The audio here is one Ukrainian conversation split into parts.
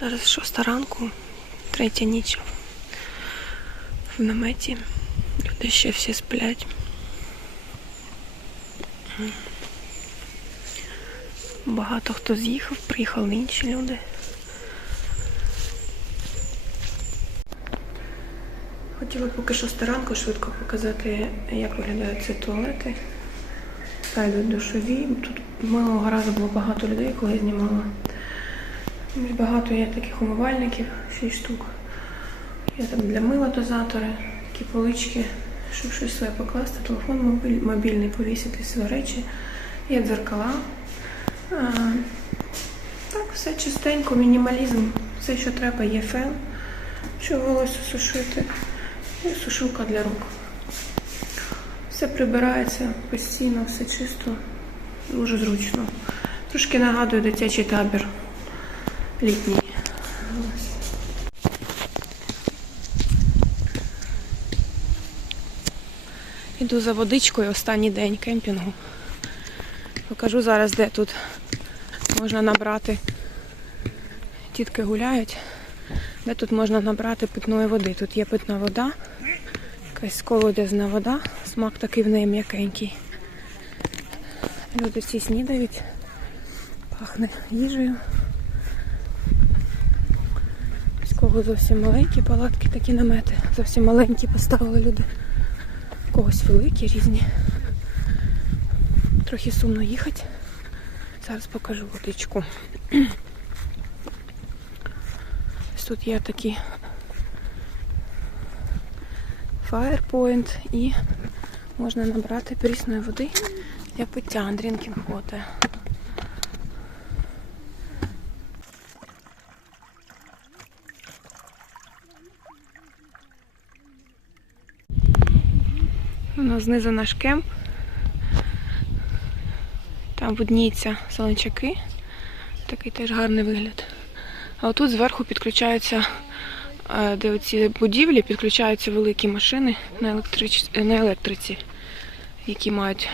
Зараз шоста ранку, третя ніч в наметі. Люди ще всі сплять. Багато хто з'їхав, приїхали інші люди. Хотіла поки шоста ранку швидко показати, як виглядають ці туалети. Та йдуть душові. Тут минулого разу було багато людей, коли знімала. Багато є таких умивальників, 6 штук. Є там для мила дозатори, такі полички, щоб щось своє покласти, телефон мобіль- мобільний повісити свої речі. Є дзеркала. А, так, все чистенько, мінімалізм. Все, що треба, є фен, щоб волосся сушити. І сушилка для рук. Все прибирається постійно, все чисто, дуже зручно. Трошки нагадує дитячий табір літній. Іду за водичкою останній день кемпінгу. Покажу зараз, де тут можна набрати. Тітки гуляють, де тут можна набрати питної води. Тут є питна вода, якась колодязна вода, смак такий в неї м'якенький. Люди всі снідають, пахне їжею. Ось кого зовсім маленькі палатки, такі намети. Зовсім маленькі поставили люди. В когось великі, різні. Трохи сумно їхати. Зараз покажу водичку. Тут є такі Firepoint і можна набрати прісної води для пиття Drinking Water. Нас знизу наш кемп. Там видніються солончаки. Такий теж гарний вигляд. А отут зверху підключаються, е, де оці будівлі, підключаються великі машини на, електрич... на електриці, які мають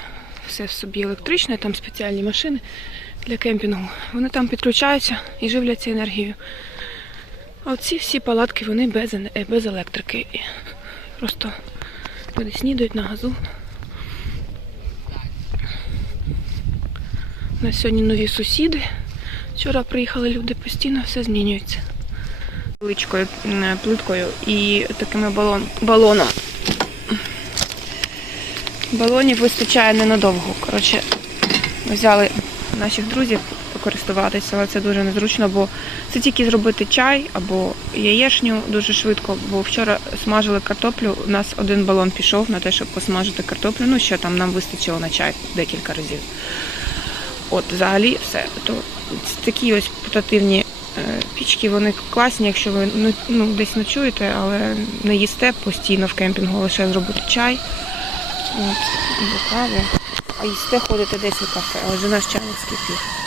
все в собі електричне, там спеціальні машини для кемпінгу. Вони там підключаються і живляться енергією. А оці всі палатки вони без, е, без електрики. Просто люди снідають на газу. У нас сьогодні нові сусіди. Вчора приїхали люди, постійно все змінюється. Величкою плиткою і такими балон, балоном. Балонів вистачає ненадовго. Коротше, взяли наших друзів покористуватися, але це дуже незручно, бо це тільки зробити чай або яєшню дуже швидко, бо вчора смажили картоплю, у нас один балон пішов на те, щоб посмажити картоплю. Ну, що там нам вистачило на чай декілька разів. От, взагалі, все. То такі ось портативні е, пічки, вони класні, якщо ви ну, ну, десь ночуєте, але не їсте постійно в кемпінгу, лише зробити чай. От, каву. А їсте ходите десь у кафе, але вже наш чайник скипів.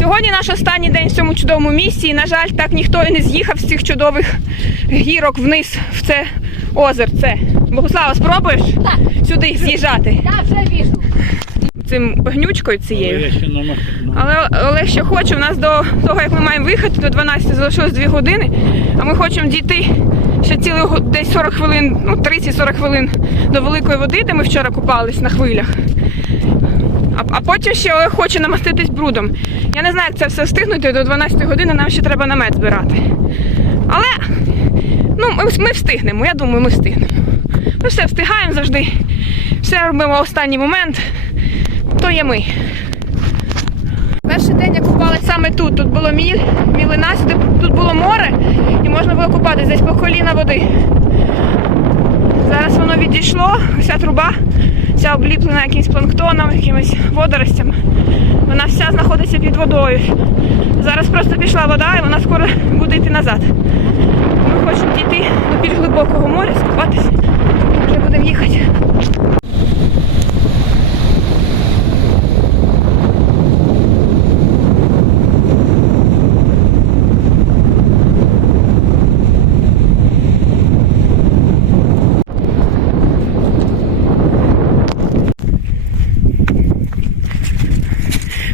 Сьогодні наш останній день в цьому чудовому місці. І, на жаль, так ніхто і не з'їхав з цих чудових гірок вниз в це озерце. Богослава, спробуєш Так. сюди з'їжджати Я вже біжу. цим гнючкою цією? Машину. Але Олег ще хоче, у нас до того, як ми маємо виїхати, до 12 залишилось 2 години, а ми хочемо дійти ще цілих десь 40 хвилин, ну 30-40 хвилин до великої води, де ми вчора купались на хвилях. А, а потім ще хоче намаститись брудом. Я не знаю, як це все встигнути, до 12 години нам ще треба намет збирати. Але ну, ми, ми встигнемо, я думаю, ми встигнемо. Ми все встигаємо завжди. Все робимо останній момент. То є ми. Перший день я купалась саме тут. Тут було міль, мілина, тут було море і можна було купатись десь по коліна води. Зараз воно відійшло, вся труба, вся обліплена якимось планктоном, якимись водоростями. Вона вся знаходиться під водою. Зараз просто пішла вода і вона скоро буде йти назад. Ми хочемо дійти до більш глибокого моря, скупатися. Вже будемо їхати.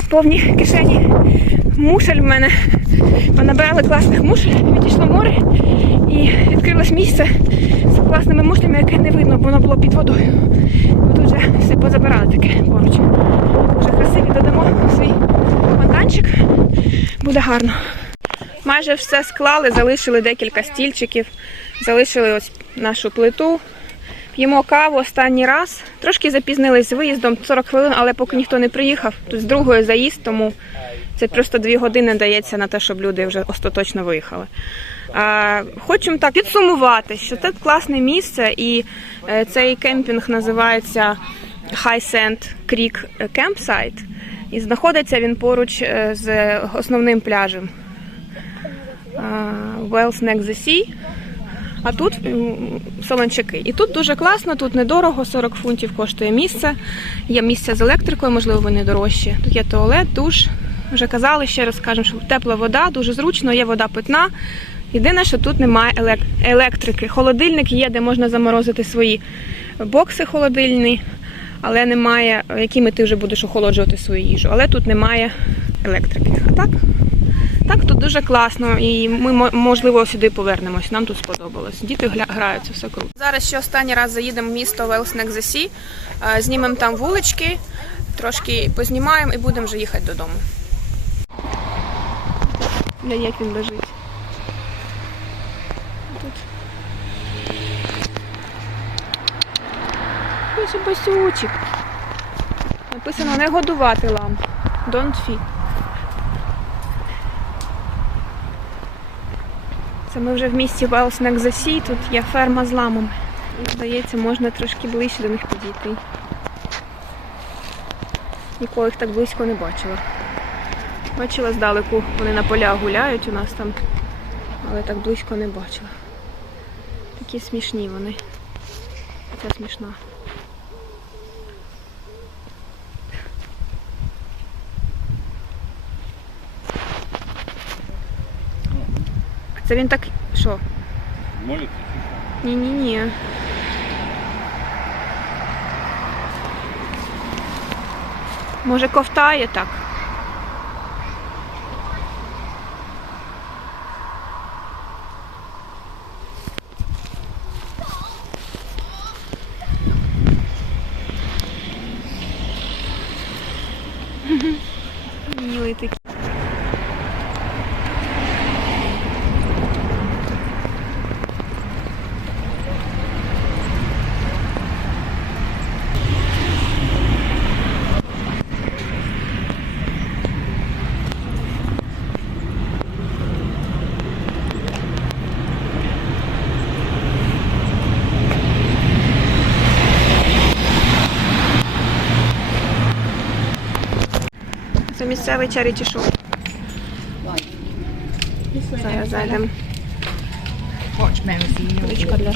Повні кишені мушель в мене. Понабирали класних мушель, відійшло море і відкрилось місце з класними мушлями, яке не видно, бо воно було під водою. Бо тут вже все позабирали таке поруч. Дуже красиві, додамо свій фонтанчик. Буде гарно. Майже все склали, залишили декілька стільчиків, залишили ось нашу плиту. П'ємо каву останній раз. Трошки запізнились з виїздом 40 хвилин, але поки ніхто не приїхав. Тут з другої заїзд, тому це просто дві години дається на те, щоб люди вже остаточно виїхали. Хочемо так підсумувати, що це класне місце, і е, цей кемпінг називається High Sand Creek Campsite. І знаходиться він поруч е, з основним пляжем Wells Neck the Sea. А тут Солончаки. І тут дуже класно, тут недорого, 40 фунтів коштує місце. Є місце з електрикою, можливо, вони дорожчі. Тут є туалет, душ. Вже казали, ще раз скажемо, що тепла вода, дуже зручно, є вода питна. Єдине, що тут немає елек- електрики. Холодильник є, де можна заморозити свої бокси холодильні, але немає, якими ти вже будеш охолоджувати свою їжу. Але тут немає електрики. А так? Так, тут дуже класно, і ми можливо сюди повернемось. Нам тут сподобалось. Діти граються, все круто. Зараз ще останній раз заїдемо в місто Велснек е, знімемо там вулички, трошки познімаємо і будемо вже їхати додому. Бля, як він лежить. Тут. Ось басючик. Написано не годувати лам. Don't feed. Це ми вже в місті Велснек Засій, тут є ферма з ламами. Здається, можна трошки ближче до них підійти. Ніколи їх так близько не бачила. Бачила здалеку, вони на полях гуляють у нас там, але так близько не бачила. Такі смішні вони. Ця смішна. Це він так. Що? Молиться? Ні-ні-ні. Може ковтає так? Милий такий. Це місцевий чаріті шоу. Зараз зайдемо. Ручка для.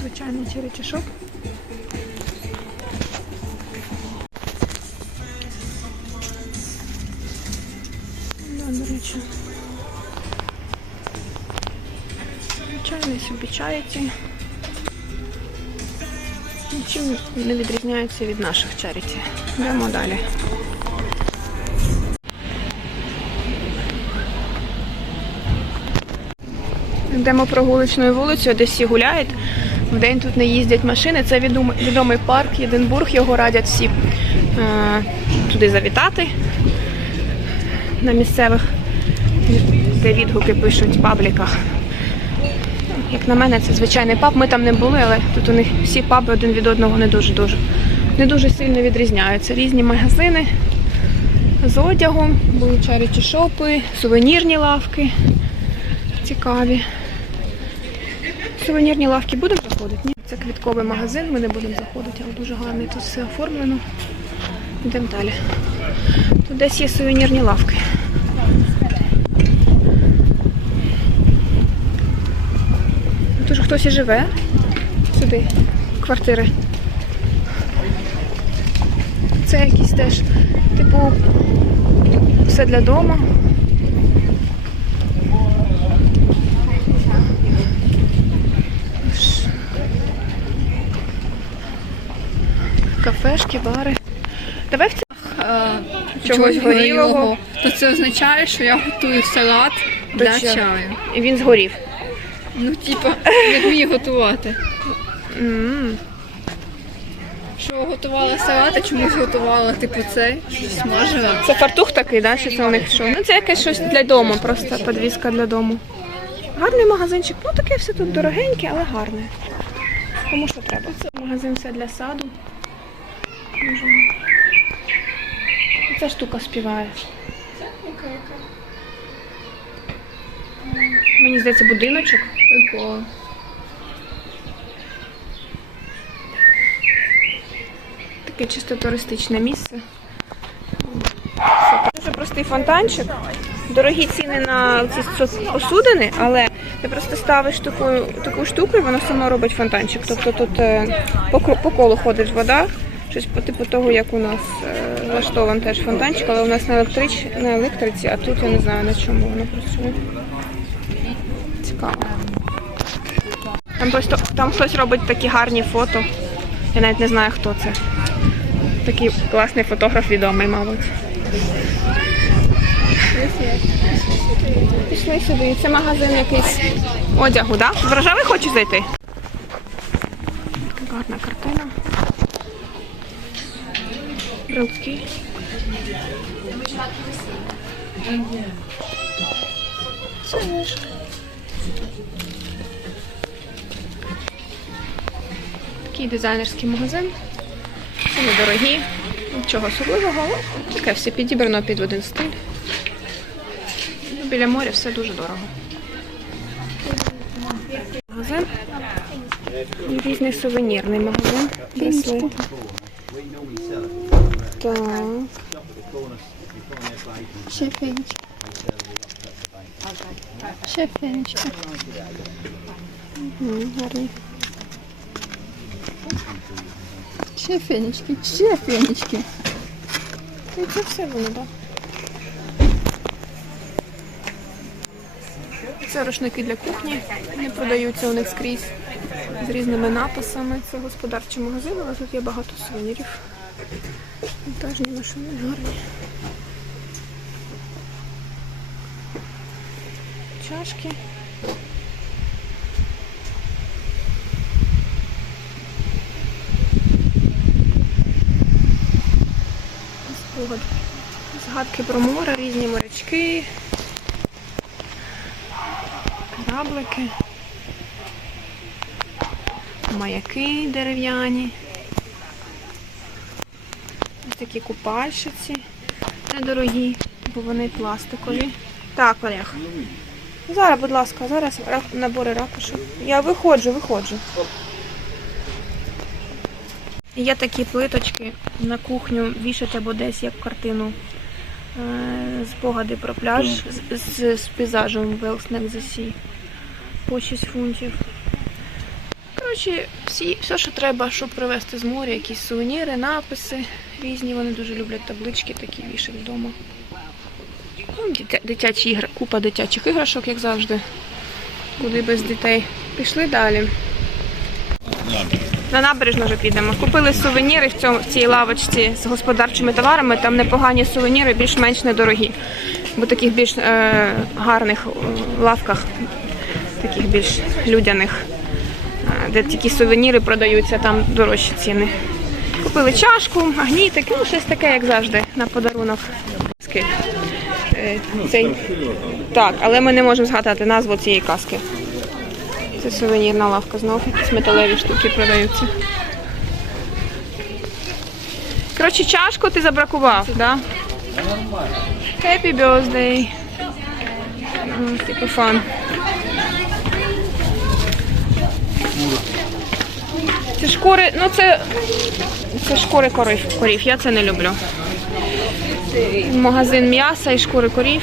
Звичайний черечашок. Да, до речі. Звичайний собі чаєті. Нічим не відрізняється від наших чаріті. Йдемо далі. Йдемо прогулочною вулицею, де всі гуляють. Вдень тут не їздять машини. Це відомий парк Єдинбург. Його радять всі е, туди завітати на місцевих, де відгуки пишуть в пабліках. Як на мене, це звичайний паб. Ми там не були, але тут у них всі паби один від одного не дуже дуже не дуже сильно відрізняються. Різні магазини з одягом, були чаріті шопи, сувенірні лавки цікаві. Сувенірні лавки будемо заходити? Ні? Це квітковий магазин, ми не будемо заходити, але дуже гарний тут все оформлено. Йдемо далі. Тут десь є сувенірні лавки. Тут же хтось і живе сюди, квартири. Це якісь теж, типу, все для дому. кафешки, бари. Давай в це е, Чогось горілого. то це означає, що я готую салат для чаю. і він згорів. Ну, типа, як вмію готувати. Що готувала салат, а чомусь готувала, типу, цей, смажила. Це фартух такий, да? Чи це у них що? Ну це якесь щось для дому, просто подвіска для дому. Гарний магазинчик. Ну таке все тут дорогеньке, але гарне. Кому що треба. Це магазин все для саду. Ця штука співає. Мені здається, будиночок. Прикол. Таке чисто туристичне місце. Дуже простий фонтанчик. Дорогі ціни на ці посудини, але ти просто ставиш таку, таку штуку і воно само робить фонтанчик. Тобто тут е, по, по колу ходить вода, щось по типу того, як у нас е, влаштований теж фонтанчик, але у нас на, електрич, на електриці, а тут я не знаю на чому воно працює. Там просто там хтось робить такі гарні фото. Я навіть не знаю, хто це. Такий класний фотограф відомий, мабуть. Пішли сюди. Це магазин якийсь одягу, так? Да? В хочеш зайти? Така гарна картина. Брелки. Такий дизайнерський магазин. Це недорогі, нічого особливого, таке все підібрано під один стиль. Біля моря все дуже дорого. Магазин. І різний сувенірний магазин. Так. Ще фенечки. Ще фенечки. М, Гарні. Ще фенечки. Ще фенечки. І це все воно, так. Це рушники для кухні. Вони продаються у них скрізь з різними написами. Це господарчий магазин, але тут є багато сувенірів. Монтажні машини гарні. Чашки. Спогад. Згадки про море, різні морячки, кораблики, маяки дерев'яні, ось такі купальщиці недорогі, бо вони пластикові. Так, Олег. Зараз, будь ласка, зараз набори ракушок. Я виходжу, виходжу. Є такі плиточки на кухню вішати або десь як картину. Е, Спогади про пляж з, з, з пейзажем Велснек Sea по 6 фунтів. Коротше, всі, все, що треба, щоб привезти з моря, якісь сувеніри, написи різні. Вони дуже люблять таблички такі вішать вдома. Ну, дитя- Дитячі ігри, купа дитячих іграшок, як завжди. Куди без дітей. Пішли далі. На набережну вже підемо. Купили сувеніри в, цьому, в цій лавочці з господарчими товарами. Там непогані сувеніри, більш-менш недорогі. Бо таких більш е, гарних е, лавках, таких більш людяних, е, де такі сувеніри продаються, там дорожчі ціни. Купили чашку, магнітик, ну щось таке, як завжди, на подарунок. Е, Цей... Так, але ми не можемо згадати назву цієї каски. Це сувенірна лавка знов, якісь металеві штуки продаються. Коротше, чашку ти забракував, так? Да? Happy birthday. Типу фан. Це шкури, ну це, це шкури корів, корів. Я це не люблю. Магазин м'яса і шкури корів.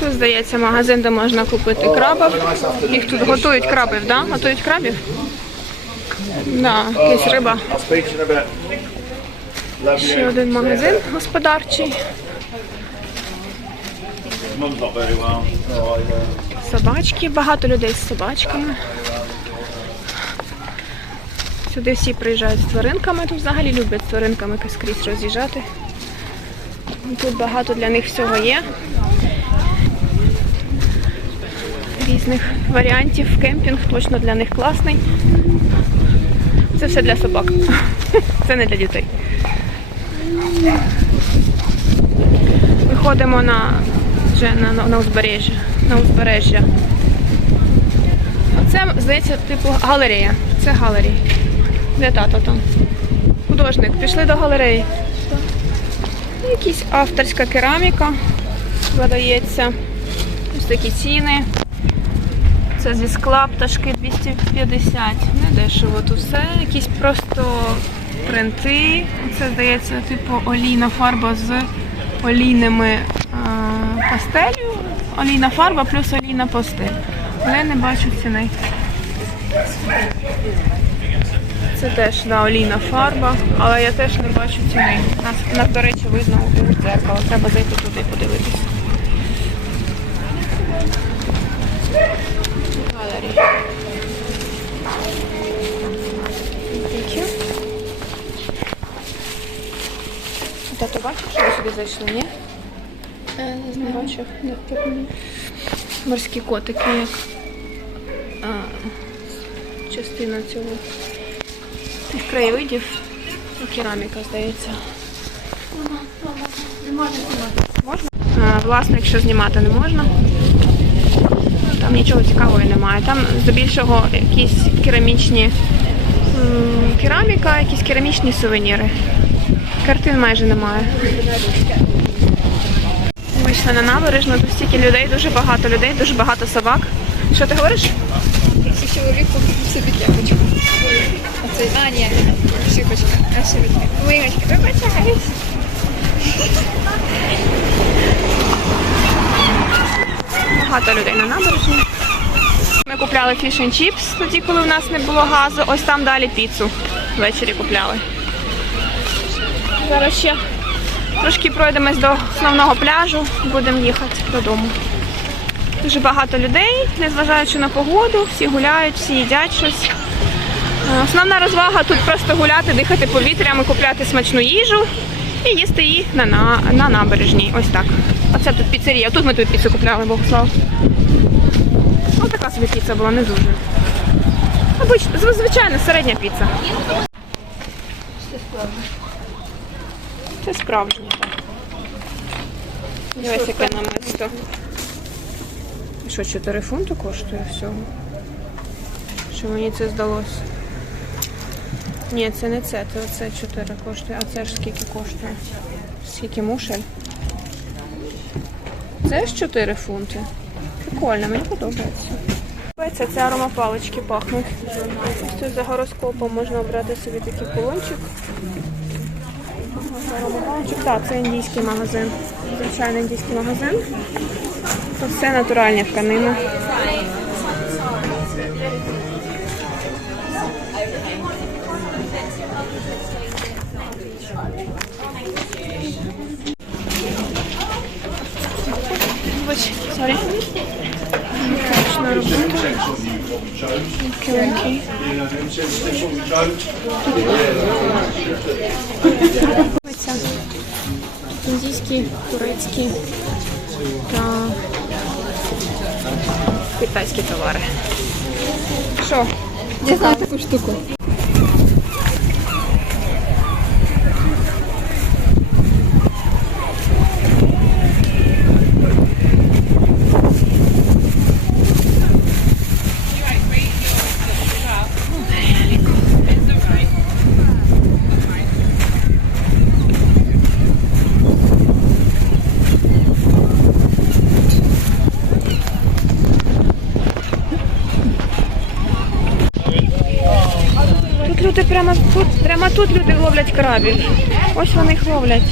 Тут, здається, магазин, де можна купити крабів. Їх тут готують крабів, да? Готують крабів? Да, якась риба. Ще один магазин господарчий. Собачки, багато людей з собачками. Сюди всі приїжджають з тваринками, тут взагалі люблять з тваринками скрізь роз'їжджати. Тут багато для них всього є. Різних варіантів. Кемпінг точно для них класний. Це все для собак. Це не для дітей. Виходимо на, вже на, на, узбережжя. На узбережжя. Це, здається, типу галерея. Це галерея. Де тато там? Художник. Пішли до галереї. Якась авторська кераміка продається. Ось такі ціни. Це зі скла пташки 250. Не дешево тут все. Якісь просто принти. Це здається, типу олійна фарба з олійними а, пастелью. Олійна фарба плюс олійна пастель. Але я не бачу ціни. Це теж да, олійна фарба, але я теж не бачу ціни. Нас, нас до речі, видно у дзеркало. Треба зайти туди і подивитися. Галерія. Такі. Тато бачив, що ви сюди зайшли, ні? Е, Не Не знаю. бачив. Морські котики, як а, частина цього тих краєвидів. Ну, Кераміка, здається. Можна? А, власне, якщо знімати не можна. Там нічого цікавого немає. Там здебільшого якісь керамічні кераміка, якісь керамічні сувеніри. Картин майже немає. Вийшла на набережну, тут стільки людей, дуже багато людей, дуже багато собак. Що ти говориш? Цей чоловік купив собі кепочку. Оцей, а, ні, шипочка, а шипочка. Вигочка, вибачаюсь. Багато людей на набережні. Ми купляли фіш and чіпс тоді, коли в нас не було газу. Ось там далі піцу ввечері купляли. Зараз ще трошки пройдемось до основного пляжу, будемо їхати додому. Дуже багато людей, незважаючи на погоду, всі гуляють, всі їдять щось. Е, Основна розвага тут просто гуляти, дихати повітрям і купляти смачну їжу і їсти її на, на, на набережній. Ось так. Оце тут піцерія. Тут ми тут піцу купляли, Богослав. Ось така собі піца була, не дуже. Обич, зв- звичайна середня піца. Це справжнє, так. Дивись, яке намисто. Що, 4 фунти коштує всього? Що мені це здалося? Ні, це не це, це оце 4 коштує, а це ж скільки коштує? Скільки мушель? Це ж 4 фунти. Прикольно, мені подобається. Подобається, Це аромапалички пахнуть. Ось за гороскопом можна обрати собі такий колончик. Ось Аромапаличок. Так, це індійський магазин. Звичайний індійський магазин. Тут все натуральні тканини. Дивіться. Індійські, турецькі та китайські товари. Що? Я знаю таку штуку. Тут, люди ловлять крабів. Ось вони їх ловлять.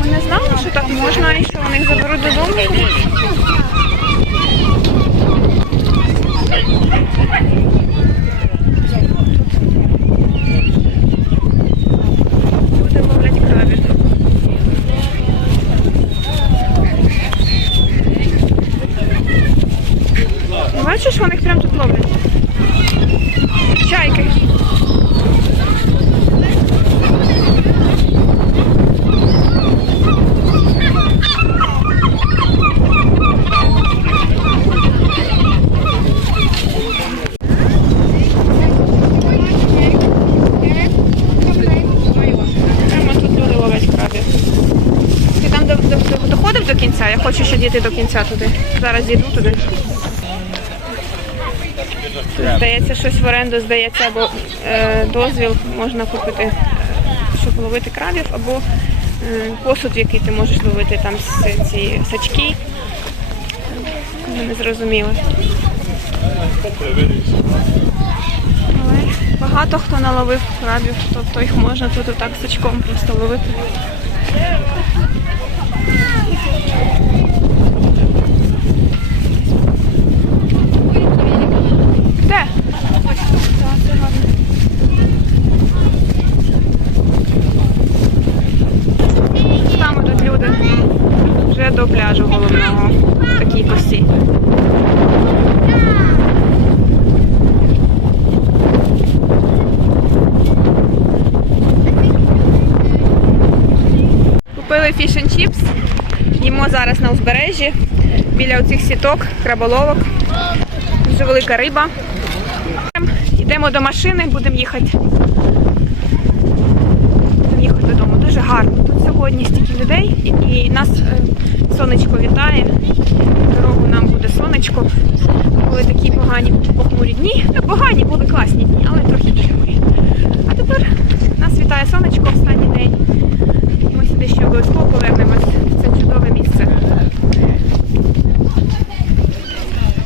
Ми не знали, що так можна і що вони їх заберуть додому. Люди ловлять крабів. Бачиш, вони їх прямо тут ловлять. Чайки. Доходив до кінця? Я хочу ще дійти до кінця туди. Зараз дійду туди. Тут, Здається, щось в оренду здається, або е, дозвіл можна купити, е, щоб ловити крабів, або е, посуд, який ти можеш ловити там ці сачки. Ми не зрозуміли. Але багато хто наловив крабів, тобто їх можна тут отак сачком просто ловити. Де? Там тут люди вже до пляжу головного в такій косі. Купили фіш and чіпс. Їмо зараз на узбережжі біля оцих сіток, краболовок. Дуже велика риба. Йдемо до машини, будемо їхати. Будемо їхати додому. Дуже гарно. Тут сьогодні стільки людей і, нас е, сонечко вітає. Дорогу нам буде сонечко. Були такі погані похмурі дні. Ну, погані були класні дні, але трохи похмурі. А тепер нас вітає сонечко останній день. Ми сюди ще обов'язково повернемось. Це чудове місце.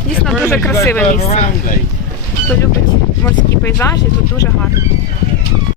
Дійсно дуже красиве місце. Хто любить морські пейзажі, тут дуже гарно.